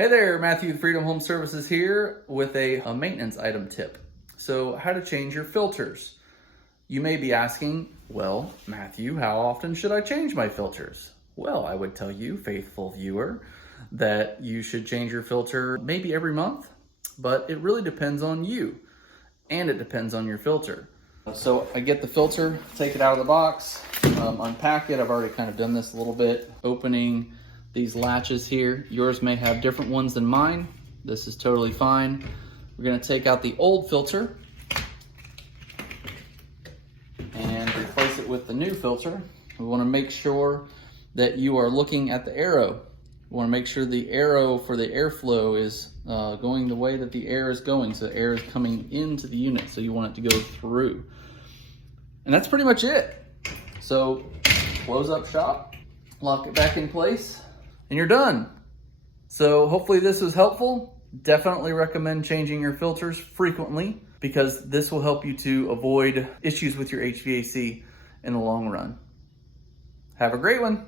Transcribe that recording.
Hey there, Matthew with Freedom Home Services here with a maintenance item tip. So, how to change your filters. You may be asking, well, Matthew, how often should I change my filters? Well, I would tell you, faithful viewer, that you should change your filter maybe every month, but it really depends on you and it depends on your filter. So I get the filter, take it out of the box, unpack it. I've already kind of done this a little bit, opening these latches here. Yours may have different ones than mine. This is totally fine. We're gonna take out the old filter and replace it with the new filter. We wanna make sure that you are looking at the arrow. We wanna make sure the arrow for the airflow is going the way that the air is going. So the air is coming into the unit, so you want it to go through. And that's pretty much it. So close up shop, lock it back in place, and you're done. So hopefully this was helpful. Definitely recommend changing your filters frequently because this will help you to avoid issues with your HVAC in the long run. Have a great one.